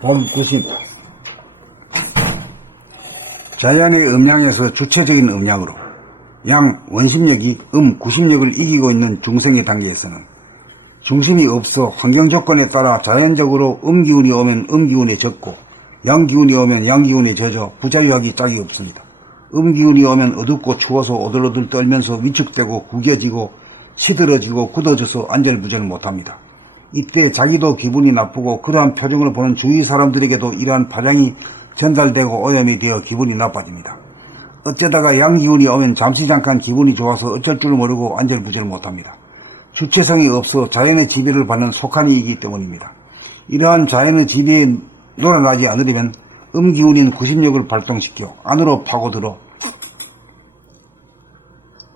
봄 90. 자연의 음양에서 주체적인 음양으로 양 원심력이 90력을 이기고 있는 중생의 단계에서는 중심이 없어 환경 조건에 따라 자연적으로 기운이 오면 기운에 젖고 양기운이 오면 양기운에 젖어 부자유하기 짝이 없습니다. 기운이 오면 어둡고 추워서 오들오들 떨면서 위축되고 구겨지고 시들어지고 굳어져서 안절부절 못합니다. 이때 자기도 기분이 나쁘고 그러한 표정을 보는 주위 사람들에게도 이러한 파장이 전달되고 오염이 되어 기분이 나빠집니다. 어쩌다가 양기운이 오면 잠시 잠깐 기분이 좋아서 어쩔 줄 모르고 안절부절 못합니다. 주체성이 없어 자연의 지배를 받는 속한이이기 때문입니다. 이러한 자연의 지배에 놀아나지 않으려면 기운인 구심력을 발동시켜 안으로 파고들어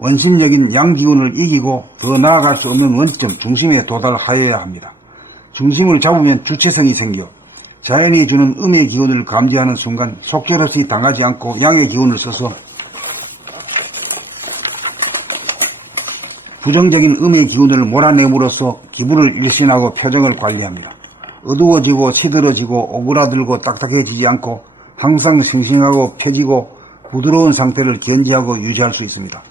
원심력인 양기운을 이기고 더 나아갈 수 없는 원점 중심에 도달하여야 합니다. 중심을 잡으면 주체성이 생겨 자연이 주는 음의 기운을 감지하는 순간 속절없이 당하지 않고 양의 기운을 써서 부정적인 음의 기운을 몰아내므로써 기분을 일신하고 표정을 관리합니다. 어두워지고 시들어지고 오그라들고 딱딱해지지 않고 항상 싱싱하고 펴지고 부드러운 상태를 견지하고 유지할 수 있습니다.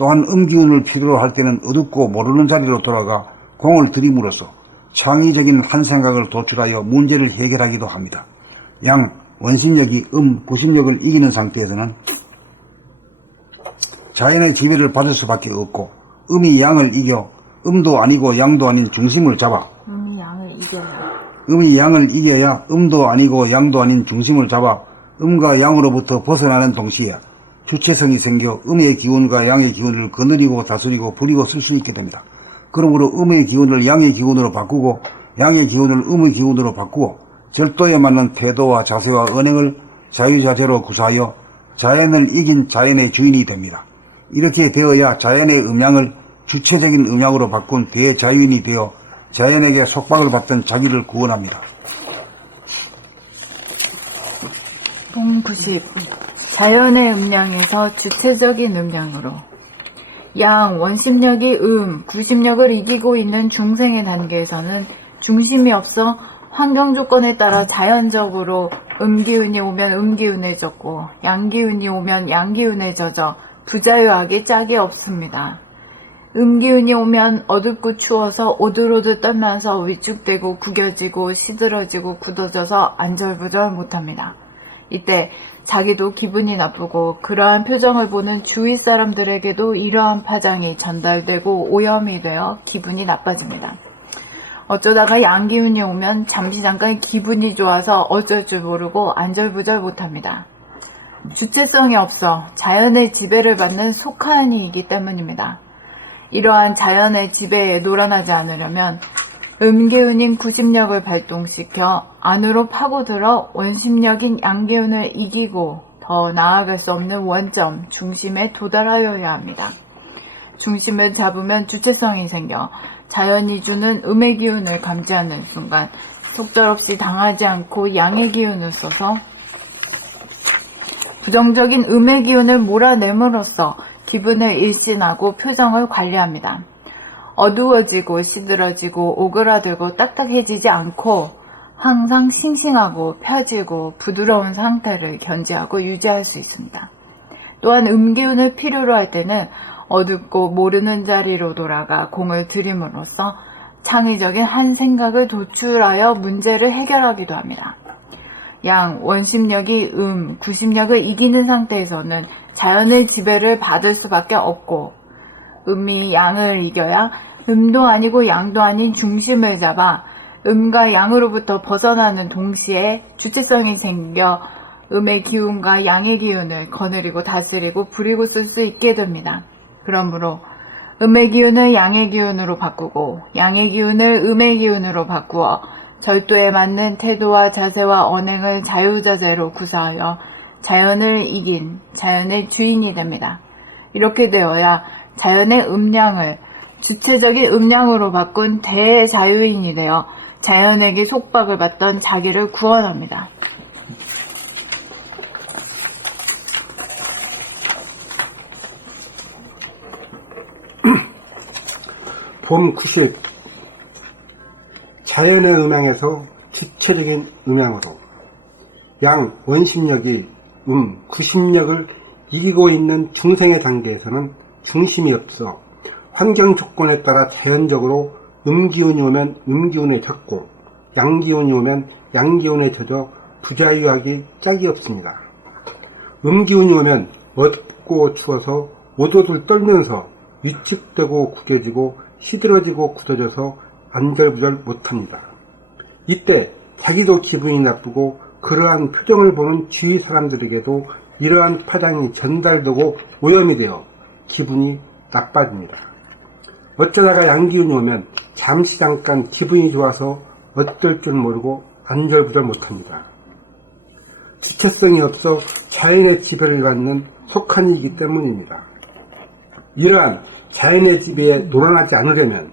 또한 기운을 필요로 할 때는 어둡고 모르는 자리로 돌아가 공을 들임으로써 창의적인 한 생각을 도출하여 문제를 해결하기도 합니다. 양 원심력이 구심력을 이기는 상태에서는 자연의 지배를 받을 수밖에 없고 음이 양을 이겨 음도 아니고 양도 아닌 중심을 잡아 음이 양을 이겨야 음도 아니고 양도 아닌 중심을 잡아 음과 양으로부터 벗어나는 동시에 주체성이 생겨 음의 기운과 양의 기운을 거느리고 다스리고 부리고 쓸 수 있게 됩니다. 그러므로 음의 기운을 양의 기운으로 바꾸고 양의 기운을 음의 기운으로 바꾸어 절도에 맞는 태도와 자세와 언행을 자유자재로 구사하여 자연을 이긴 자연의 주인이 됩니다. 이렇게 되어야 자연의 음양을 주체적인 음양으로 바꾼 대자유인이 되어 자연에게 속박을 받던 자기를 구원합니다. 봄 90. 자연의 음양에서 주체적인 음양으로 양 원심력이 구심력을 이기고 있는 중생의 단계에서는 중심이 없어 환경 조건에 따라 자연적으로 기운이 오면 기운에 젖고 양기운이 오면 양기운에 젖어 부자유하기 짝이 없습니다. 기운이 오면 어둡고 추워서 오들오들 떨면서 위축되고 구겨지고 시들어지고 굳어져서 안절부절 못합니다. 이때 자기도 기분이 나쁘고 그러한 표정을 보는 주위 사람들에게도 이러한 파장이 전달되고 오염이 되어 기분이 나빠집니다. 어쩌다가 양기운이 오면 잠시 잠깐 기분이 좋아서 어쩔 줄 모르고 안절부절 못합니다. 주체성이 없어 자연의 지배를 받는 속한이이기 때문입니다. 이러한 자연의 지배에 놀아나지 않으려면 기운인 구심력을 발동시켜 안으로 파고들어 원심력인 양기운을 이기고 더 나아갈 수 없는 원점, 중심에 도달하여야 합니다. 중심을 잡으면 주체성이 생겨 자연이 주는 음의 기운을 감지하는 순간 속절없이 당하지 않고 양의 기운을 써서 부정적인 음의 기운을 몰아내므로써 기분을 일신하고 표정을 관리합니다. 어두워지고 시들어지고 오그라들고 딱딱해지지 않고 항상 싱싱하고 펴지고 부드러운 상태를 견지하고 유지할 수 있습니다. 또한 기운을 필요로 할 때는 어둡고 모르는 자리로 돌아가 공을 들임으로써 창의적인 한 생각을 도출하여 문제를 해결하기도 합니다. 양 원심력이 구심력을 이기는 상태에서는 자연의 지배를 받을 수밖에 없고 음이 양을 이겨야 음도 아니고 양도 아닌 중심을 잡아 음과 양으로부터 벗어나는 동시에 주체성이 생겨 음의 기운과 양의 기운을 거느리고 다스리고 부리고 쓸 수 있게 됩니다. 그러므로 음의 기운을 양의 기운으로 바꾸고 양의 기운을 음의 기운으로 바꾸어 절도에 맞는 태도와 자세와 언행을 자유자재로 구사하여 자연을 이긴 자연의 주인이 됩니다. 이렇게 되어야 자연의 음양을 주체적인 음양으로 바꾼 대자유인이 되어 자연에게 속박을 받던 자기를 구원합니다. 봄 90. 자연의 음양에서 주체적인 음양으로 양 원심력이 구심력을 이기고 있는 중생의 단계에서는 중심이 없어 환경 조건에 따라 자연적으로 음기운이 오면 음기운에 젖고 양기운이 오면 양기운에 젖어 부자유하기 짝이 없습니다. 음기운이 오면 어둡고 추워서 오도들 떨면서 위축되고 구겨지고 시들어지고 굳어져서 안절부절 못합니다. 이때 자기도 기분이 나쁘고 그러한 표정을 보는 주위 사람들에게도 이러한 파장이 전달되고 오염이 되어 기분이 나빠집니다. 어쩌다가 양기운이 오면 잠시 잠깐 기분이 좋아서 어떨 줄 모르고 안절부절 못합니다. 주체성이 없어 자연의 지배를 받는 속한이기 때문입니다. 이러한 자연의 지배에 놀아나지 않으려면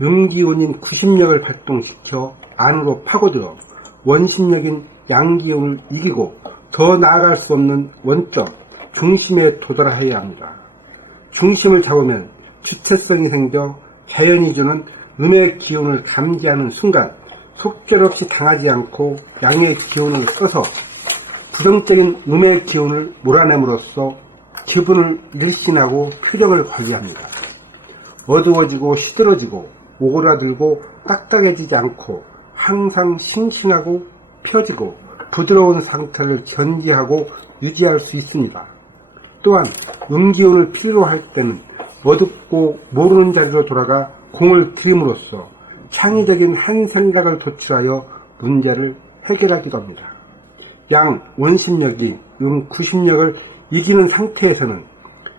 음기운인 구심력을 발동시켜 안으로 파고들어 원심력인 양기운을 이기고 더 나아갈 수 없는 원점, 중심에 도달해야 합니다. 중심을 잡으면 주체성이 생겨 자연이 주는 음의 기운을 감지하는 순간 속절없이 당하지 않고 양의 기운을 써서 부정적인 음의 기운을 몰아냄으로써 기분을 일신하고 표정을 관리합니다. 어두워지고 시들어지고 오그라들고 딱딱해지지 않고 항상 싱싱하고 펴지고 부드러운 상태를 견지하고 유지할 수 있습니다. 또한 음기운을 필요로 할 때는 어둡고 모르는 자리로 돌아가 공을 들임으로써 창의적인 한 생각을 도출하여 문제를 해결하기도 합니다. 양 원심력이 구심력을 이기는 상태에서는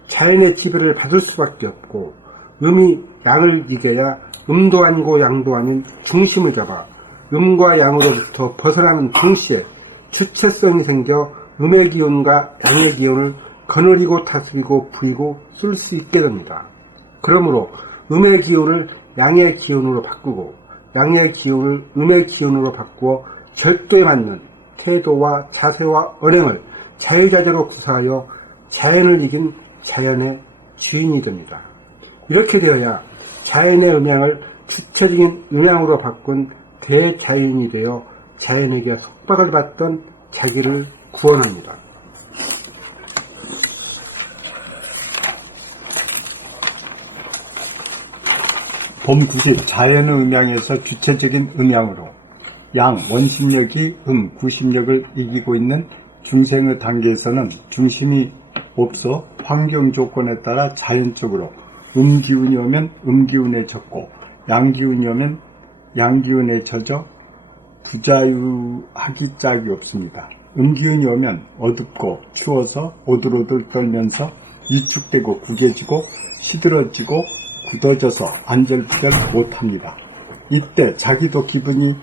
자연의 지배를 받을 수밖에 없고 음이 양을 이겨야 음도 아니고 양도 아닌 중심을 잡아 음과 양으로부터 벗어나는 동시에 주체성이 생겨 음의 기운과 양의 기운을 거느리고 다스리고 부리고 쓸 수 있게 됩니다. 그러므로 음의 기운을 양의 기운으로 바꾸고 양의 기운을 음의 기운으로 바꾸어 절도에 맞는 태도와 자세와 언행을 자유자재로 구사하여 자연을 이긴 자연의 주인이 됩니다. 이렇게 되어야 자연의 음양을 주체적인 음양으로 바꾼 대자연이 되어 자연에게 속박을 받던 자기를 구원합니다. 봄 90 자연의 음양에서 주체적인 음양으로 양 원심력이 구심력을 이기고 있는 중생의 단계에서는 중심이 없어 환경 조건에 따라 자연적으로 음기운이 오면 음기운에 젖고 양기운이 오면 양기운에 젖어 부자유하기 짝이 없습니다. 음기운이 오면 어둡고 추워서 오들오들 떨면서 위축되고 구겨지고 시들어지고 굳어져서 안절부절 못합니다. 이때 자기도 기분이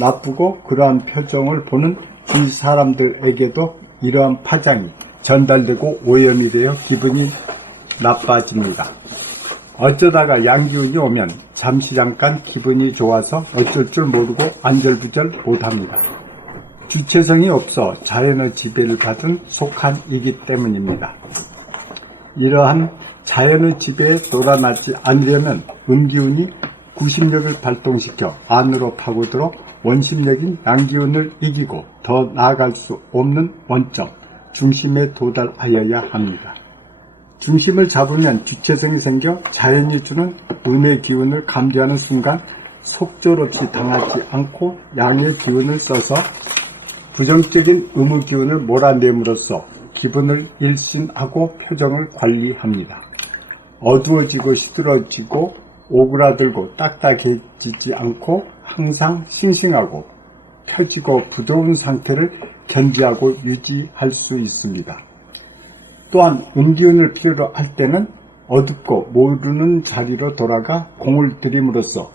나쁘고 그러한 표정을 보는 주위 사람들에게도 이러한 파장이 전달되고 오염이 되어 기분이 나빠집니다. 어쩌다가 양기운이 오면 잠시 잠깐 기분이 좋아서 어쩔 줄 모르고 안절부절 못합니다. 주체성이 없어 자연의 지배를 받은 속한이기 때문입니다. 이러한 자연의 지배에 놀아나지 않으려면 음기운이 구심력을 발동시켜 안으로 파고들어 원심력인 양기운을 이기고 더 나아갈 수 없는 원점, 중심에 도달하여야 합니다. 중심을 잡으면 주체성이 생겨 자연이 주는 음의 기운을 감지하는 순간 속절없이 당하지 않고 양의 기운을 써서 부정적인 음의 기운을 몰아냄으로써 기분을 일신하고 표정을 관리합니다. 어두워지고 시들어지고 오그라들고 딱딱해지지 않고 항상 싱싱하고 펴지고 부드러운 상태를 견지하고 유지할 수 있습니다. 또한 음기운을 필요로 할 때는 어둡고 모르는 자리로 돌아가 공을 들임으로써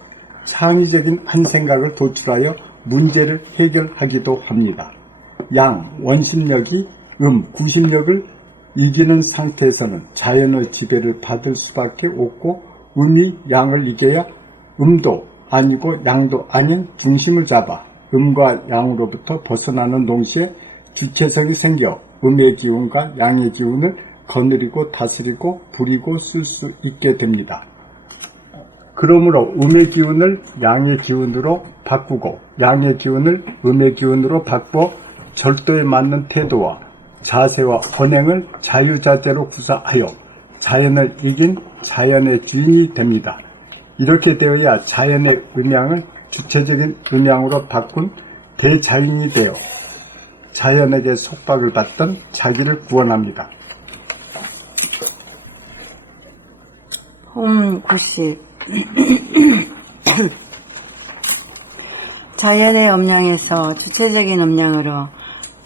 창의적인 한 생각을 도출하여 문제를 해결하기도 합니다. 양, 원심력이 구심력을 이기는 상태에서는 자연의 지배를 받을 수밖에 없고 음이 양을 이겨야 음도 아니고 양도 아닌 중심을 잡아 음과 양으로부터 벗어나는 동시에 주체성이 생겨 음의 기운과 양의 기운을 거느리고 다스리고 부리고 쓸 수 있게 됩니다. 그러므로 음의 기운을 양의 기운으로 바꾸고 양의 기운을 음의 기운으로 바꾸어 절도에 맞는 태도와 자세와 언행을 자유자재로 구사하여 자연을 이긴 자연의 주인이 됩니다. 이렇게 되어야 자연의 음양을 주체적인 음양으로 바꾼 대자연이 되어 자연에게 속박을 받던 자기를 구원합니다. 홈 90 자연의 음양에서 주체적인 음양으로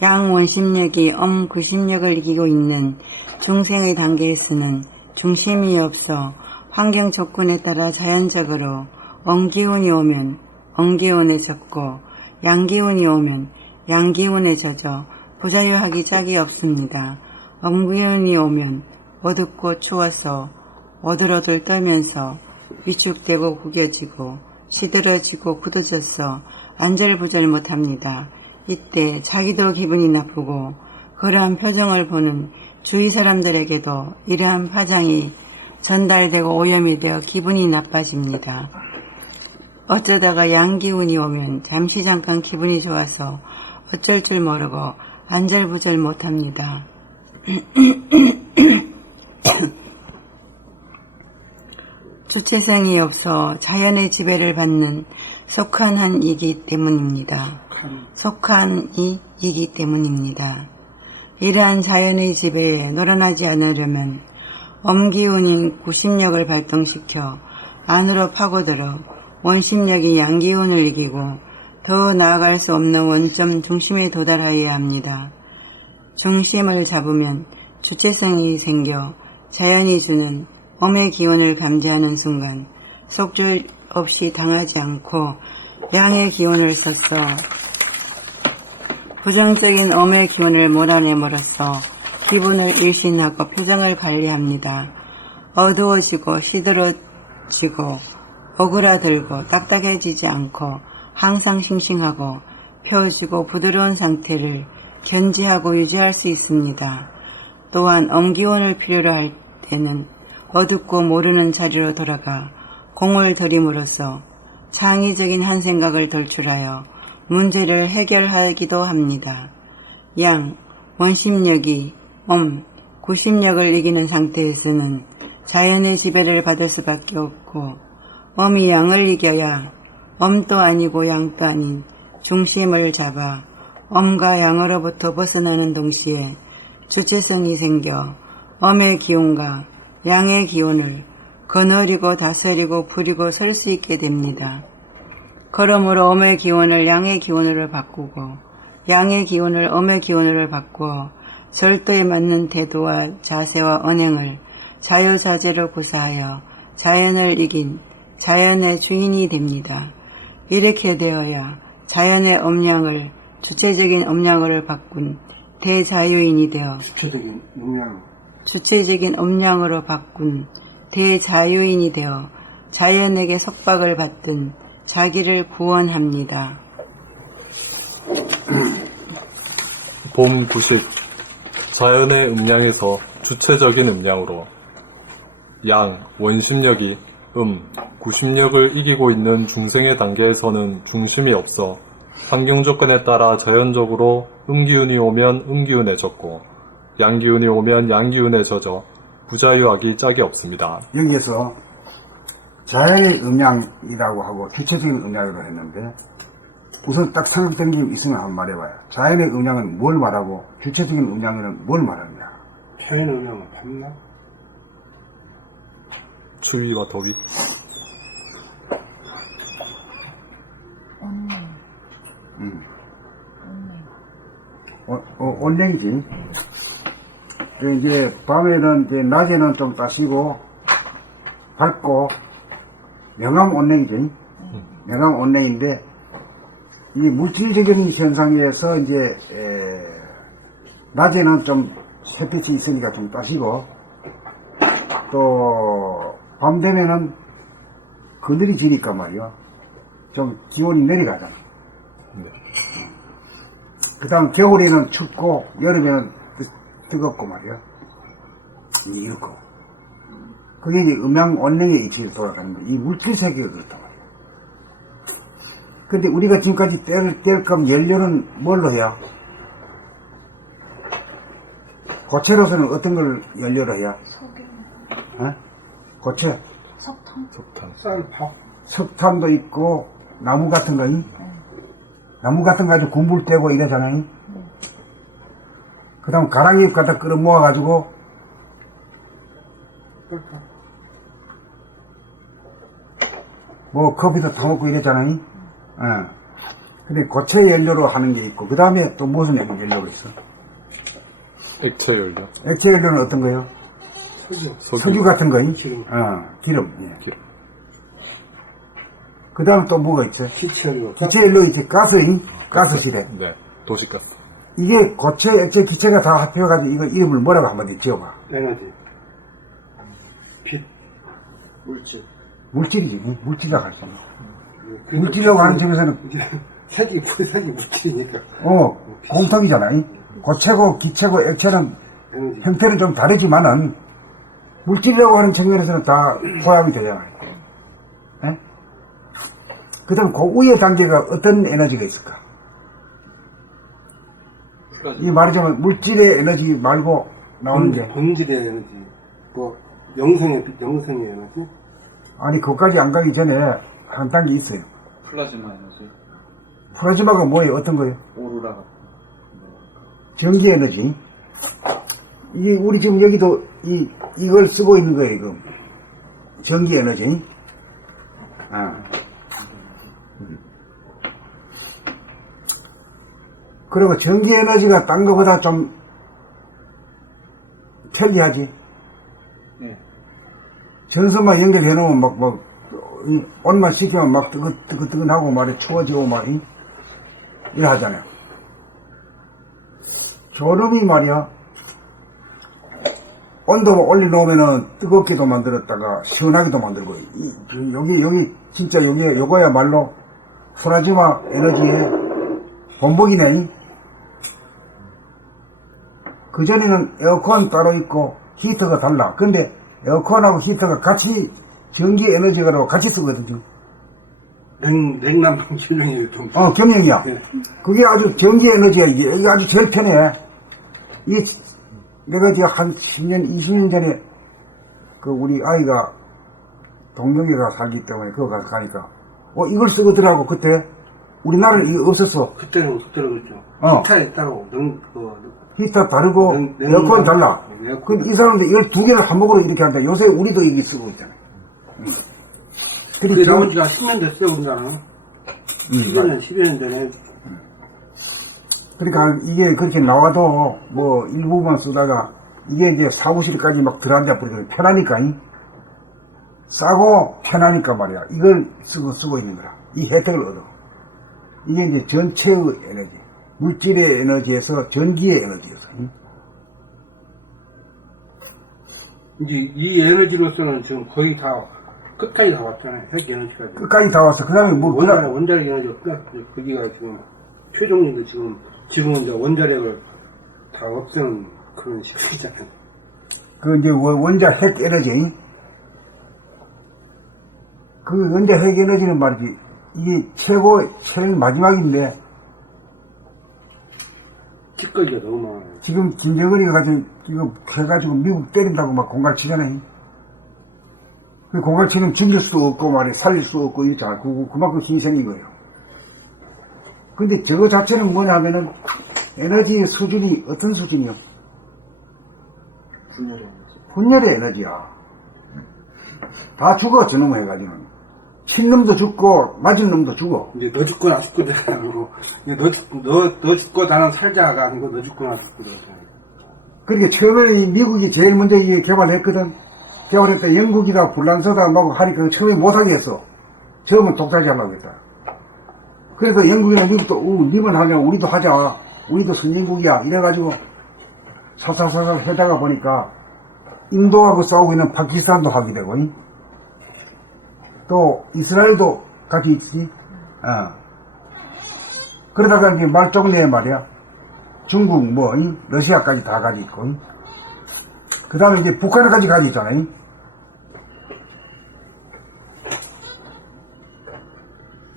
양 원심력이 구심력을 이기고 있는 중생의 단계에서는 중심이 없어 환경 조건에 따라 자연적으로 엄기운이 오면 엄기운에 젖고 양기운이 오면 양기운에 젖어 부자유하기 짝이 없습니다. 엄기운이 오면 어둡고 추워서 오들오들 떨면서 위축되고 구겨지고 시들어지고 굳어져서 안절부절 못합니다. 이때 자기도 기분이 나쁘고 그러한 표정을 보는 주위 사람들에게도 이러한 파장이 전달되고 오염이 되어 기분이 나빠집니다. 어쩌다가 양기운이 오면 잠시 잠깐 기분이 좋아서 어쩔 줄 모르고 안절부절 못합니다. 주체성이 없어 자연의 지배를 받는 속한 한이기 때문입니다. 속한이이기 때문입니다. 이러한 자연의 지배에 놀아나지 않으려면 엄기운인 구심력을 발동시켜 안으로 파고들어 원심력이 양기운을 이기고 더 나아갈 수 없는 원점 중심에 도달하여야 합니다. 중심을 잡으면 주체성이 생겨 자연이 주는 엄의 기운을 감지하는 순간 속줄 없이 당하지 않고 양의 기운을 써서 부정적인 엄의 기운을 몰아내므로써 기분을 일신하고 표정을 관리합니다. 어두워지고 시들어지고 오그라들고 딱딱해지지 않고 항상 싱싱하고 펴지고 부드러운 상태를 견지하고 유지할 수 있습니다. 또한 엄기운을 필요로 할 때는 어둡고 모르는 자리로 돌아가 공을 들임으로써 창의적인 한 생각을 돌출하여 문제를 해결하기도 합니다. 양, 원심력이 구심력을 이기는 상태에서는 자연의 지배를 받을 수밖에 없고 엄이 양을 이겨야 엄도 아니고 양도 아닌 중심을 잡아 엄과 양으로부터 벗어나는 동시에 주체성이 생겨 엄의 기운과 양의 기운을 거느리고 다스리고 부리고 설 수 있게 됩니다. 그러므로 엄의 기운을 양의 기운으로 바꾸고 양의 기운을 엄의 기운으로 바꾸어 절도에 맞는 태도와 자세와 언행을 자유자재로 구사하여 자연을 이긴 자연의 주인이 됩니다. 이렇게 되어야 자연의 음양을 주체적인 음양으로 바꾼 대자유인이 되어 주체적인 음양으로 바꾼 대자유인이 되어 자연에게 속박을 받든 자기를 구원합니다. 봄 90 자연의 음양에서 주체적인 음양으로 양, 원심력이 구심력을 이기고 있는 중생의 단계에서는 중심이 없어 환경 조건에 따라 자연적으로 음기운이 오면 음기운에 젖고 양기운이 오면 양기운에 젖어 부자유하기 짝이 없습니다. 여기에서 자연의 음양이라고 하고 주체적인 음양으로 했는데 우선 딱 생각된 게 있으면 한번 말해봐요. 자연의 음양은 뭘 말하고 주체적인 음양은 뭘 말하느냐. 표현 음양은 봤나? 추위와 더위. 온냉이지. 이제 밤에는 이제 낮에는 좀 따시고 밝고 명암 온냉이지. 명암 온냉인데 이 물질적인 현상에서 이제 낮에는 좀 햇빛이 있으니까 좀 따시고 또 밤 되면은 그늘이 지니까 말이야 좀 기온이 내려가잖아. 그 다음 겨울에는 춥고 여름에는 뜨겁고 말이야. 이렇고 그게 이제 음양 온냉의 이치를 돌아가는데 이 물질 세계가 그렇단 말이야. 근데 우리가 지금까지 뗄 감 연료는 뭘로 해야? 고체로서는 어떤 걸 연료로 해야? 어? 고체. 석탄. 쌀밥. 석탄도 있고, 나무 같은 거, 나무 같은 거 가지고 군불 떼고 이러잖아요. 그 다음 가랑잎 갖다 끌어 모아가지고, 뭐, 커피도 타먹고 이랬잖아요. 근데 고체 연료로 하는 게 있고, 그 다음에 또 무슨 연료가 있어? 액체 연료. 액체 연료는 어떤 거요? 석유 같은 거, 기름. 기름. 예. 기름. 그 다음 또 뭐가 있어요? 기체료. 기체 연료 있지, 가스실에. 네. 도시가스. 이게 고체, 액체, 기체가 다 합해가지고 이거 이름을 뭐라고 한번 지어봐. 에너지. 빛. 물질. 물질이지, 물질이라고 할 수 있는. 물질이라고 하는 점에서는, 색이 물질이니까. 공통이잖아. 고체고, 기체고, 액체는 에너지. 형태는 좀 다르지만은, 물질이라고 하는 측면에서는 다 포함이 되잖아요. 예? 그 다음 그 위의 단계가 어떤 에너지가 있을까? 이 말하자면 물질의 에너지 말고 나오는 게, 본질의 에너지. 뭐, 영성의 에너지. 아니, 그것까지 안 가기 전에 한 단계 있어요. 플라즈마 에너지, 플라즈마가 뭐예요? 어떤 거예요? 오로라, 전기 에너지. 이게 우리 지금 여기도 이걸 쓰고 있는 거예요, 지금. 전기 에너지. 그리고 전기 에너지가 딴 거보다 좀 편리하지. 네. 전선만 연결해 놓으면 온만 시키면 막 뜨끈뜨끈하고 말이 추워지고 말이 이래 하잖아요. 졸음이 말이야, 온도를 올려놓으면은 뜨겁게도 만들었다가 시원하게도 만들고, 여기 진짜 요거야말로 플라즈마 에너지의 본보기네. 그전에는 에어컨 따로 있고 히터가 달라. 근데 에어컨하고 히터가 같이 전기 에너지가 같이 쓰거든요. 냉난방 실령이 좀. 겸용이야. 네. 그게 아주 전기 에너지야, 이게 아주 제일 편해. 내가 지금 한 10년, 20년 전에 그 우리 아이가 동명이가 살기 때문에 그거 가서 가니까 이걸 쓰거더라고. 그때 우리나라는 이게 없었어. 그때는 그렇죠. 히터에 따로 히터 다르고 에어컨 달라. 그럼 이 사람들 이걸 두 개를 한목으로 이렇게 한다. 요새 우리도 이게 쓰고 있잖아요. 그게 나온 지가 10년 됐어요, 우리나라는. 10여 년 전에. 그러니까 이게 그렇게 나와도 뭐 일부만 쓰다가 이게 이제 사무실까지 막 들어앉아 버리면 편하니까, 싸고 편하니까 말이야. 이걸 쓰고 있는 거야. 이 혜택을 얻어. 이게 이제 전체의 에너지. 물질의 에너지에서 전기의 에너지에서. 이제 이 에너지로서는 지금 거의 다 끝까지 다 왔잖아요. 핵 에너지가. 끝까지 다 왔어. 그 다음에 뭐, 원자력 에너지가 거기가 지금 최종님도 지금은 이제 원자력을 다 없애는 그런 시간이잖아요. 그 이제 원자 핵 에너지. 그 원자 핵 에너지는 말이지. 이게 제일 마지막인데, 찌꺼기가 너무 많아요. 지금 김정은이가 가지고 이거 해가지고 미국 때린다고 막 공갈치잖아요. 그 공갈치는 죽일 수도 없고 말이야, 살릴 수도 없고 이랬잖아. 그만큼 힘이 생긴 거예요. 근데 저거 자체는 뭐냐면은 에너지의 수준이 어떤 수준이요? 분열의 에너지야. 다 죽어, 저놈을 해가지고는. 친 놈도 죽고 맞은 놈도 죽어. 이제 너 죽고 나 죽고 되는 아니고, 너 죽고 나는 살자가 아니고 너 죽고 나 죽고 되는. 그러니까 처음에 미국이 제일 먼저 이게 개발했거든. 개발했다. 영국이다 불란서다 막 하니까 처음에 못하게 했어. 처음은 독자지 하려고 했다. 그래서 영국이나 미국도 니만 하면 우리도 하자. 우리도 선진국이야. 이래가지고 사사사사 하다가 보니까 인도하고 싸우고 있는 파키스탄도 하게 되고, 또 이스라엘도 같이 있지. 그러다가 이제 말종래 말이야. 중국 러시아까지 다 가지 있고, 그 다음에 이제 북한까지 가지 있잖아요.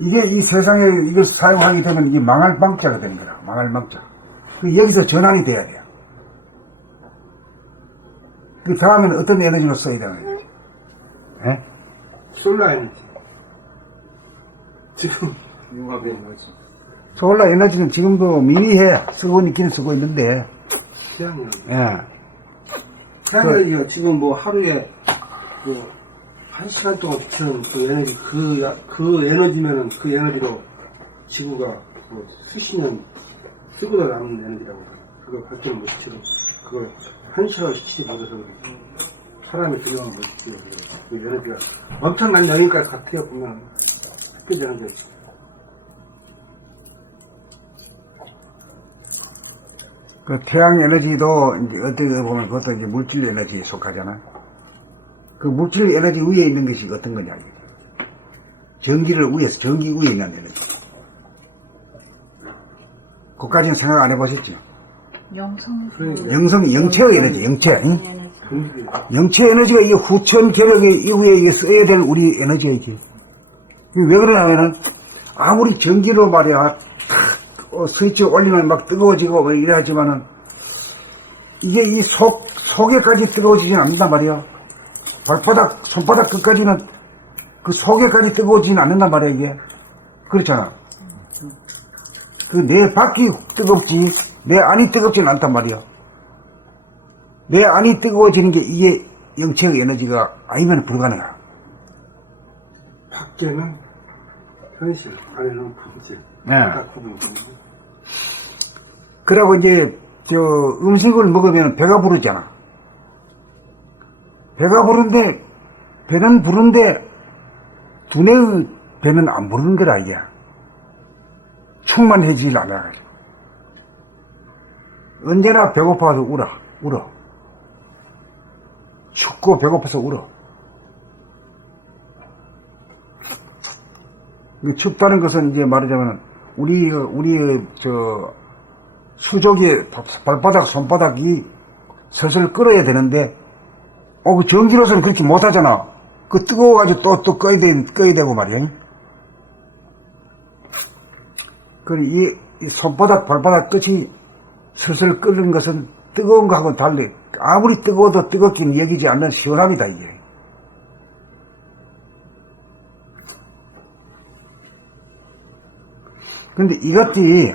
이게 이 세상에 이걸 사용하게 되면 이게 망할 망자가 되는 거라. 망할 망자. 여기서 전환이 돼야 돼요. 그 다음에는 어떤 에너지로 써야 되는 거지? 예? 솔라 에너지. 지금 융합 에너지. 솔라 에너지는 지금도 미미해. 쓰고 있긴 쓰고 있는데, 태양 에너지. 예. 태양 에너지가 지금 뭐 하루에 한 시간 동안 비치는 그 에너지, 그 에너지면은 그 에너지로 지구가 뭐 수십 년 쓰고도 남는 에너지라고 해요. 그걸 발전을 못 시켜서 그걸 한 시간을 시키지 못해서 사람이 조명을 못 시키고 그 에너지가 엄청난 영역까지 같아요. 보면 그렇게 되는 거지. 그 태양 에너지도 이제 어떻게 보면 그것도 이제 물질 에너지에 속하잖아. 그 물질 에너지 위에 있는 것이 어떤 거냐, 이게. 전기를 위에서, 전기 위에 있는 에너지. 그까지는 생각 안 해보셨죠? 영성. 영체의 에너지, 영체. 응? 분위기 영체 에너지가 이게 후천 계력의 이후에 이게 써야 될 우리 에너지야, 이게. 이게 왜 그러냐면은, 아무리 전기로 말이야, 스위치 올리면 막 뜨거워지고 뭐 이래 하지만은, 이게 이 속에까지 뜨거워지진 않는단 말이야. 발바닥, 손바닥 끝까지는 그 속에까지 뜨거워지진 않는단 말이야, 이게. 그렇잖아. 그 내 밖이 뜨겁지, 내 안이 뜨겁지는 않단 말이야. 내 안이 뜨거워지는 게 이게 영체의 에너지가 아니면 불가능해. 밖에는 현실, 안에는 품질. 네. 딱 구분이 되는 그러고 이제, 음식을 먹으면 배가 부르잖아. 배가 부른데, 배는 부른데, 두뇌의 배는 안 부르는 거라, 이게. 충만해지질 않아. 언제나 배고파서 울어. 춥고 배고파서 울어. 춥다는 것은 이제 말하자면, 우리의 수족의 발바닥, 손바닥이 슬슬 끓어야 되는데, 그 전기로서는 그렇게 못하잖아. 그 뜨거워가지고 또 꺼야 되고 말이야. 이 손바닥, 발바닥 끝이 슬슬 끓는 것은 뜨거운 거하고는 달리, 아무리 뜨거워도 뜨겁긴 여기지 않는 시원함이다, 이게. 근데 이것들이,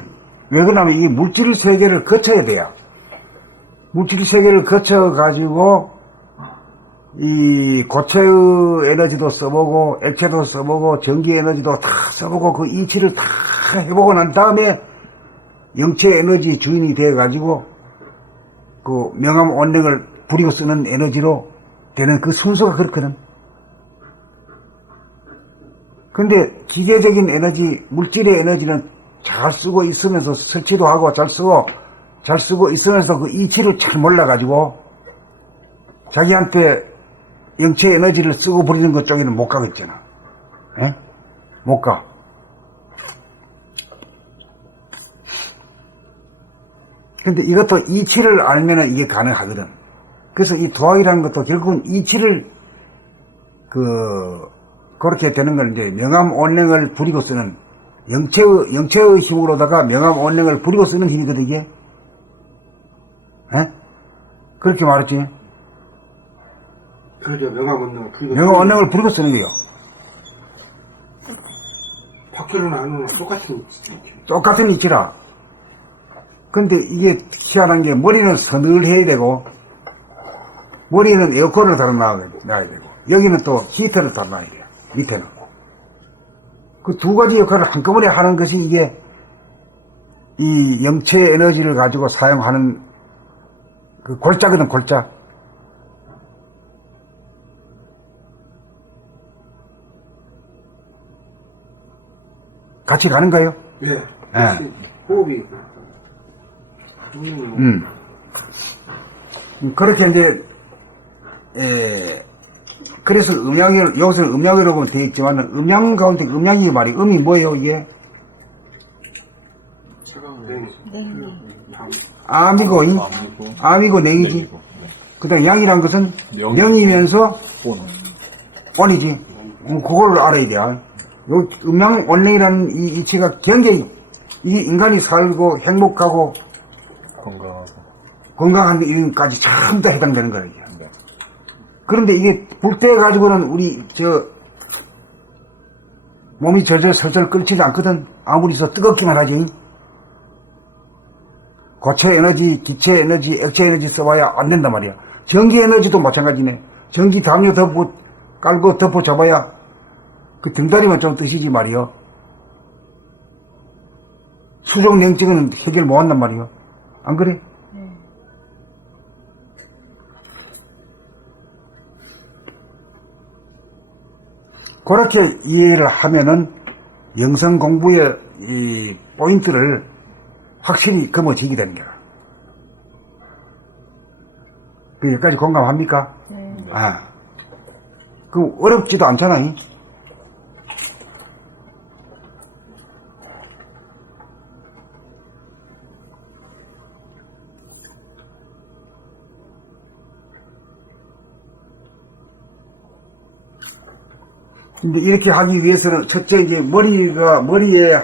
왜 그러냐면 이 물질 세계를 거쳐야 돼요. 물질 세계를 거쳐가지고, 이 고체의 에너지도 써보고 액체도 써보고 전기 에너지도 다 써보고 그 이치를 다 해보고 난 다음에 영체 에너지 주인이 되어가지고 그 명암 원령을 부리고 쓰는 에너지로 되는 그 순서가 그렇거든. 근데 기계적인 에너지, 물질의 에너지는 잘 쓰고 있으면서 설치도 하고 잘 쓰고 있으면서 그 이치를 잘 몰라가지고 자기한테 영체 에너지를 쓰고 부리는 것 쪽에는 못 가겠잖아. 예? 못 가. 근데 이것도 이치를 알면은 이게 가능하거든. 그래서 이 도학이라는 것도 결국은 이치를, 그렇게 되는 걸 이제 명암 원령을 부리고 쓰는, 영체의 힘으로다가 명암 원령을 부리고 쓰는 힘이거든, 이게. 예? 그렇게 말했지. 그러죠. 명암원령을 부리고 명암 원령을 부리고 쓰는 거요. 밖으로는 안 오는 똑같은 이치. 똑같은 이치라. 근데 이게 희한한 게 머리는 서늘해야 되고, 머리는 에어컨을 달아놔야 되고, 여기는 또 히터를 달아놔야 돼요. 밑에는. 그 두 가지 역할을 한꺼번에 하는 것이 이게 이 영체 에너지를 가지고 사용하는 그 골자거든, 골자. 같이 가는가요? 예. 예. 호흡이. 그렇게 이제, 그래서 여기서는 음양이라고 보면 되어 있지만, 음양 가운데 음양이 말이, 음이 뭐예요, 이게? 암이고, 암이고, 냉이지. 그 다음에 양이란 것은 명이면서 온이지. 그걸 알아야 돼. 요 음양 원령이라는 이 이치가 굉장히, 이 인간이 살고 행복하고 건강하고. 건강한 이름까지 전부 다 해당되는 거예요. 그런데 이게 불 때 가지고는 우리 몸이 절절 끓지지 않거든. 아무리 뜨겁기만 하지. 고체 에너지, 기체 에너지, 액체 에너지 써봐야 안 된단 말이야. 전기 에너지도 마찬가지네. 전기 담요 깔고 덮어 잡아야 그 등다리만 좀 뜨시지 말이요. 수족 냉증은 해결 못 한단 말이요. 안 그래? 그렇게 이해를 하면은 영성 공부의 이 포인트를 확실히 거머쥐게 되는 거야. 그 여기까지 공감합니까? 네. 아, 그 어렵지도 않잖아. 이. 근데 이렇게 하기 위해서는 첫째 이제 머리에